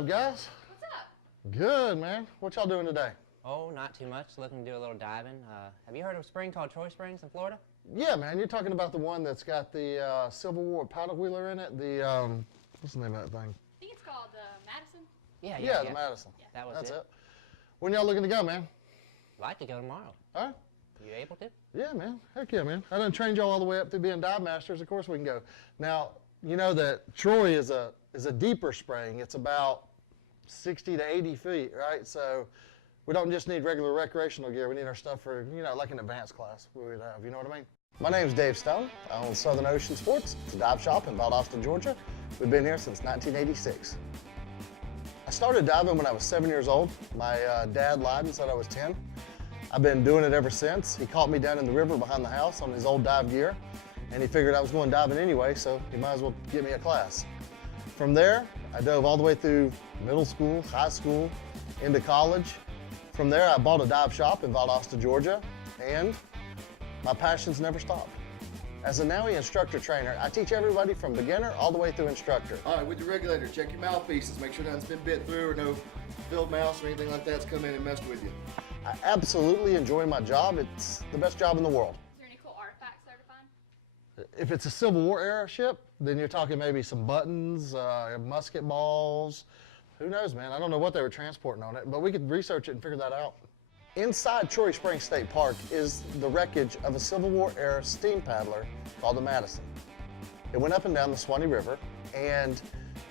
up, guys? What's up? Good, man. What y'all doing today? Oh, not too much. Looking to do a little diving. Have you heard of a spring called Troy Springs in Florida? Yeah, man. You're talking about the one that's got the Civil War paddle wheeler in it. The what's the name of that thing? I think it's called Madison. Yeah, the Madison. Yeah. That was That's it. it. When y'all looking to go, man? Like to go tomorrow. All right. You able to? Yeah, man. Heck yeah, man. I done trained y'all all the way up to being dive masters. Of course we can go. Now, you know that Troy is a deeper spring. It's about 60 to 80 feet, right? So we don't just need regular recreational gear. We need our stuff for, you know, like an advanced class we would have. You know what I mean? My name's Dave Stone. I own Southern Ocean Sports. It's a dive shop in Valdosta, Georgia. We've been here since 1986. I started diving when I was 7 years old. My dad lied and said I was 10. I've been doing it ever since. He caught me down in the river behind the house on his old dive gear, and he figured I was going diving anyway, so he might as well give me a class. From there, I dove all the way through middle school, high school, into college. From there, I bought a dive shop in Valdosta, Georgia, and my passions never stopped. As a NAUI instructor trainer, I teach everybody from beginner all the way through instructor. All right, with your regulator, check your mouthpieces. Make sure nothing's been bit through or no filled mouse or anything like that's come in and messed with you. I absolutely enjoy my job. It's the best job in the world. Is there any cool artifacts there to find? If it's a Civil War era ship, then you're talking maybe some buttons, musket balls. Who knows, man? I don't know what they were transporting on it, but we could research it and figure that out. Inside Troy Springs State Park is the wreckage of a Civil War era steam paddler called the Madison. It went up and down the Swanee River and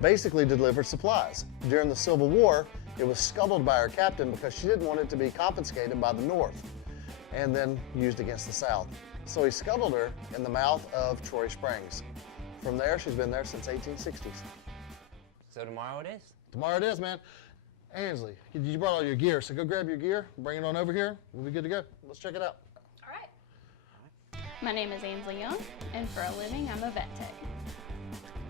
basically delivered supplies. During the Civil War, it was scuttled by her captain because she didn't want it to be confiscated by the North and then used against the South. So he scuttled her in the mouth of Troy Springs. From there, she's been there since 1860s. So tomorrow it is? Tomorrow it is, man. Ainsley, you brought all your gear, so go grab your gear, bring it on over here. We'll be good to go. Let's check it out. All right. My name is Ainsley Young, and for a living, I'm a vet tech.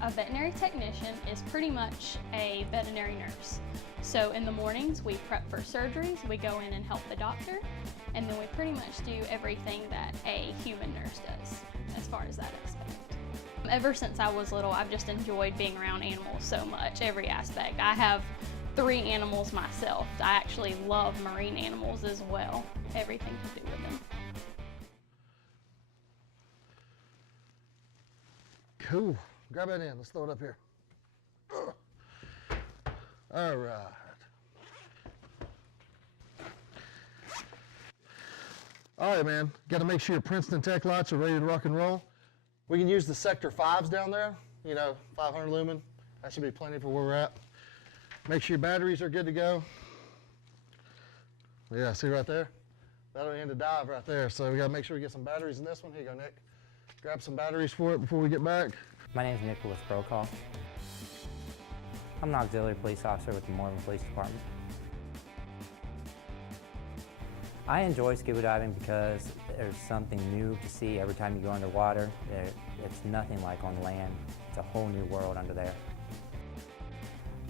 A veterinary technician is pretty much a veterinary nurse. So in the mornings, we prep for surgeries, we go in and help the doctor, and then we pretty much do everything that a human nurse does, as far as that aspect. Ever since I was little, I've just enjoyed being around animals so much, every aspect. I have 3 animals myself. I actually love marine animals as well, everything to do with them. Cool. Grab that in. Let's throw it up here. All right. All right, man. Got to make sure your Princeton Tech lights are ready to rock and roll. We can use the Sector 5s down there, you know, 500 lumen. That should be plenty for where we're at. Make sure your batteries are good to go. Yeah, see right there? That'll end the dive right there. So we got to make sure we get some batteries in this one. Here you go, Nick. Grab some batteries for it before we get back. My name is Nicholas Brokaw. I'm an auxiliary police officer with the Mormon Police Department. I enjoy scuba diving because there's something new to see every time you go underwater. It's nothing like on land. It's a whole new world under there.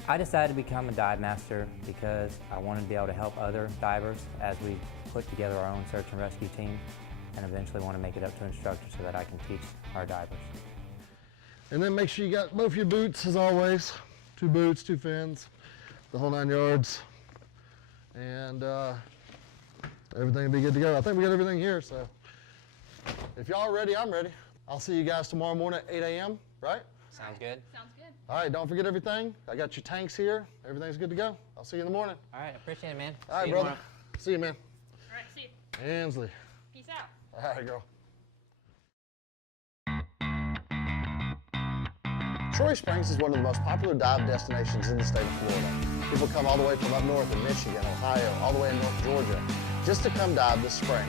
I decided to become a dive master because I wanted to be able to help other divers as we put together our own search and rescue team, and eventually want to make it up to instructor so that I can teach our divers. And then make sure you got both your boots, as always. 2 boots, 2 fins, the whole 9 yards. And everything will be good to go. I think we got everything here, so if y'all are ready, I'm ready. I'll see you guys tomorrow morning at 8 a.m., right? Sounds good. Sounds good. All right, don't forget everything. I got your tanks here. Everything's good to go. I'll see you in the morning. All right, appreciate it, man. All right, See you brother. tomorrow. See you, man. All right, see you. Ainsley. Peace out. All right, girl. Troy Springs is one of the most popular dive destinations in the state of Florida. People come all the way from up north in Michigan, Ohio, all the way in North Georgia, just to come dive this spring.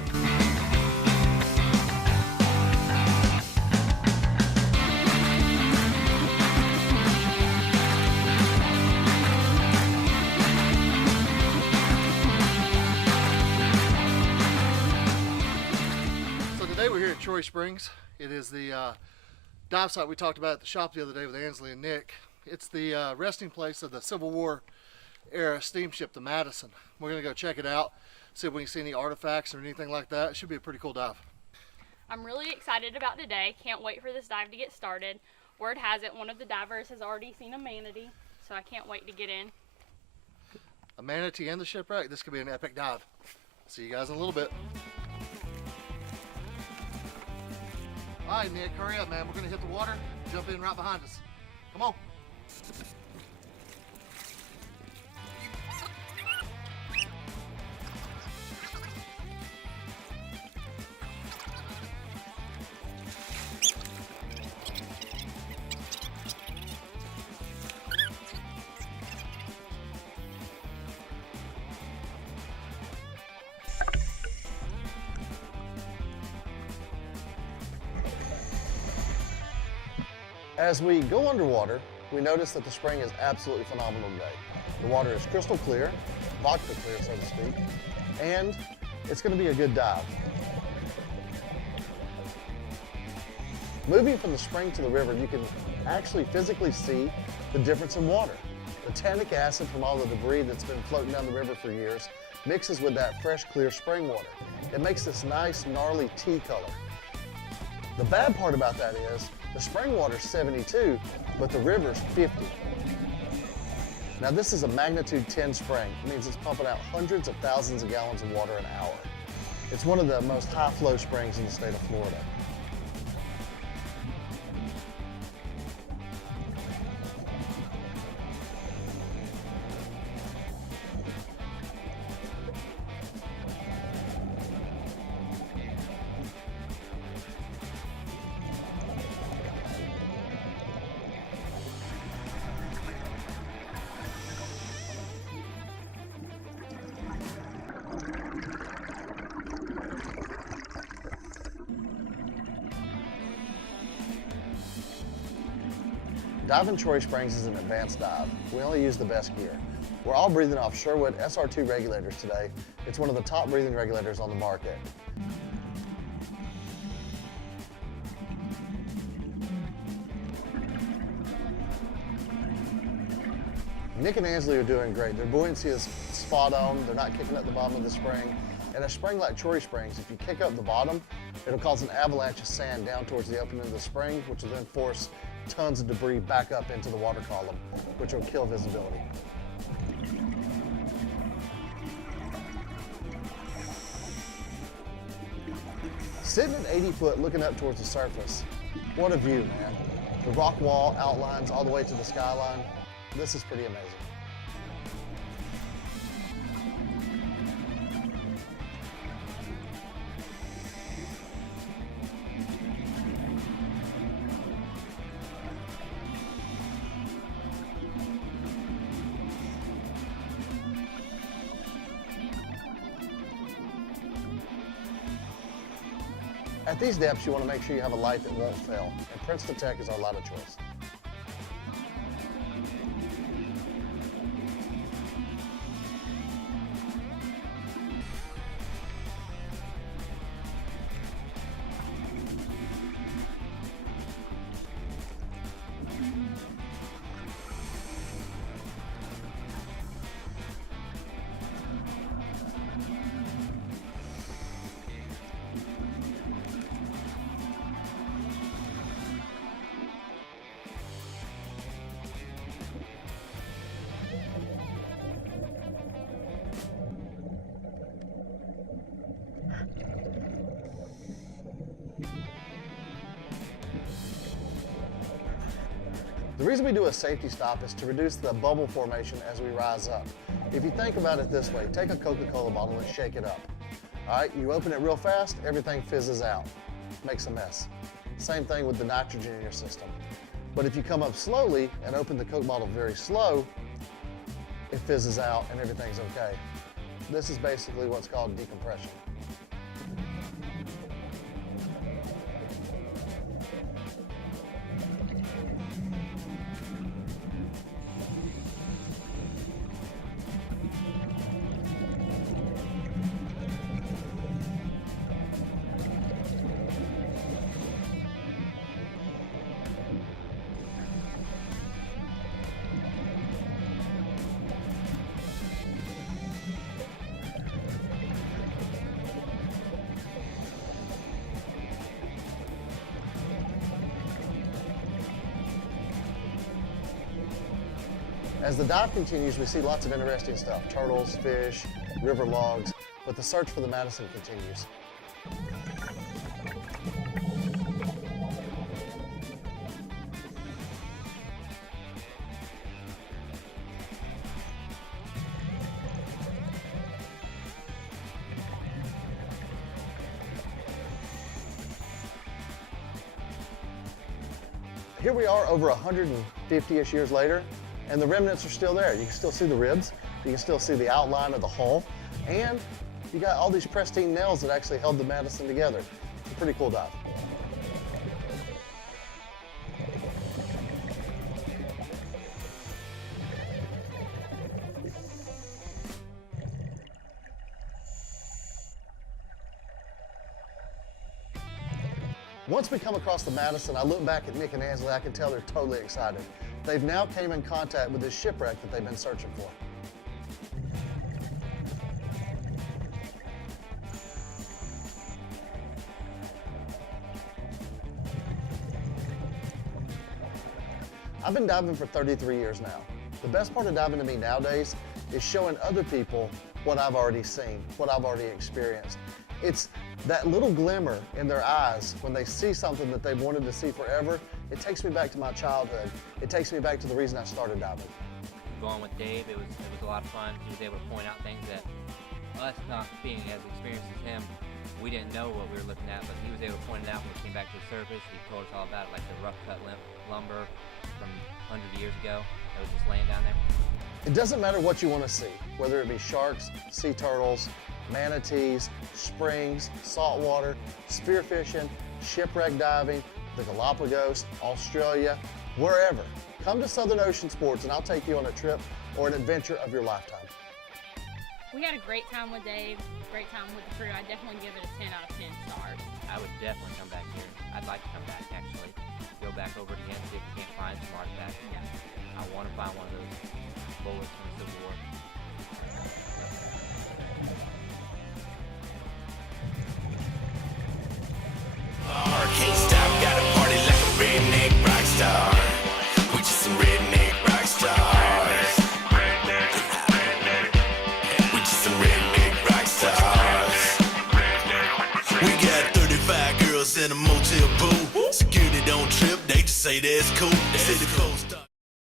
So today we're here at Troy Springs. It is the dive site we talked about at the shop the other day with Ainsley and Nick. It's the resting place of the Civil War era steamship, the Madison. We're gonna go check it out, see if we can see any artifacts or anything like that. It should be a pretty cool dive. I'm really excited about today. Can't wait for this dive to get started. Word has it, one of the divers has already seen a manatee, so I can't wait to get in a manatee and the shipwreck, this could be an epic dive. See you guys in a little bit. All right, Nick, hurry up, man. We're gonna hit the water, jump in right behind us. Come on. As we go underwater, we notice that the spring is absolutely phenomenal today. The water is crystal clear, vodka clear, so to speak, and it's going to be a good dive. Moving from the spring to the river, you can actually physically see the difference in water. The tannic acid from all the debris that's been floating down the river for years mixes with that fresh, clear spring water. It makes this nice, gnarly tea color. The bad part about that is the spring water's 72, but the river's 50. Now this is a magnitude 10 spring. It means it's pumping out hundreds of thousands of gallons of water an hour. It's one of the most high flow springs in the state of Florida. Diving Troy Springs is an advanced dive. We only use the best gear. We're all breathing off Sherwood SR2 regulators today. It's one of the top breathing regulators on the market. Nick and Ansley are doing great. Their buoyancy is spot on. They're not kicking up the bottom of the spring. And a spring like Troy Springs, if you kick up the bottom, it'll cause an avalanche of sand down towards the opening of the spring, which will then force tons of debris back up into the water column, which will kill visibility. Sitting at 80 foot looking up towards the surface, what a view, man. The rock wall outlines all the way to the skyline. This is pretty amazing. At these depths, you want to make sure you have a light that won't fail, and Princeton Tech is our light of choice. The reason we do a safety stop is to reduce the bubble formation as we rise up. If you think about it this way, take a Coca-Cola bottle and shake it up. All right, you open it real fast, everything fizzes out, makes a mess. Same thing with the nitrogen in your system. But if you come up slowly and open the Coke bottle very slow, it fizzes out and everything's okay. This is basically what's called decompression. As the dive continues, we see lots of interesting stuff, turtles, fish, river logs, but the search for the Madison continues. Here we are over 150-ish years later, and the remnants are still there. You can still see the ribs, you can still see the outline of the hull, and you got all these pristine nails that actually held the Madison together. It's a pretty cool dive. Once we come across the Madison, I look back at Nick and Ansley, I can tell they're totally excited. They've now came in contact with this shipwreck that they've been searching for. I've been diving for 33 years now. The best part of diving to me nowadays is showing other people what I've already seen, what I've already experienced. It's that little glimmer in their eyes when they see something that they've wanted to see forever. It takes me back to my childhood. It takes me back to the reason I started diving. Going with Dave, it was a lot of fun. He was able to point out things that us not being as experienced as him, we didn't know what we were looking at, but he was able to point it out when we came back to the surface. He told us all about it, like the rough cut lumber from 100 years ago that was just laying down there. It doesn't matter what you want to see, whether it be sharks, sea turtles, manatees, springs, saltwater, spearfishing, shipwreck diving, the Galapagos, Australia, wherever. Come to Southern Ocean Sports and I'll take you on a trip or an adventure of your lifetime. We had a great time with Dave, great time with the crew. I'd definitely give it a 10 out of 10 stars. I would definitely come back here. I'd like to come back, actually. Go back over it again, see if we can't find some artifacts. Yeah. I want to find one of those bullets from the Civil War. Can't stop, gotta party like a redneck rock star. We just some redneck rock stars. We just some redneck rock stars. We got 35 girls in a motel pool. Security don't trip, they just say that's cool. They say the coast.